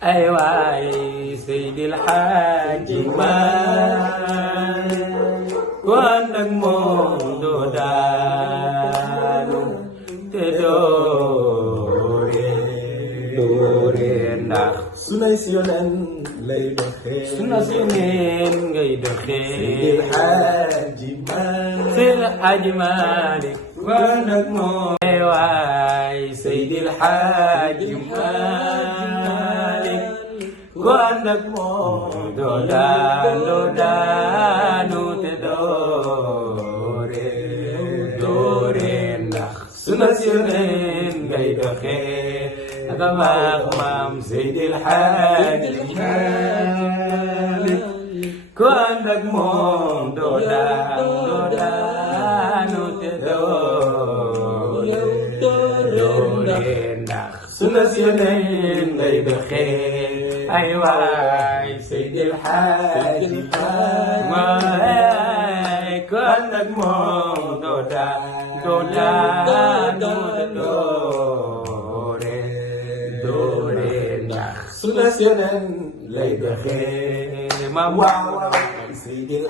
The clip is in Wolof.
ay waay Seydil Hadji Malick ku ànd ak moom doo daanu te doo réer ndax sunna si Yonent lay doxee sunna si Yonent ngay doxee Seydil Hadji Malick Seydil Hadji Malick ku ànd ak moom ay waay Seydil Hadji Malick ku ànd ak moom doo daanu te doo réer ndax sunna si Yonent ngay doxee ak baax maam Seydil Hadji Malick ku ànd ak moom doo daanu te doo réer ndax sunna si Yonent ngay doxee ay waay Seydil Hadji Malick ku ànd ak moom doo daanu te doo réer ndax sunna si Yonent lay doxee maam waaw Seydil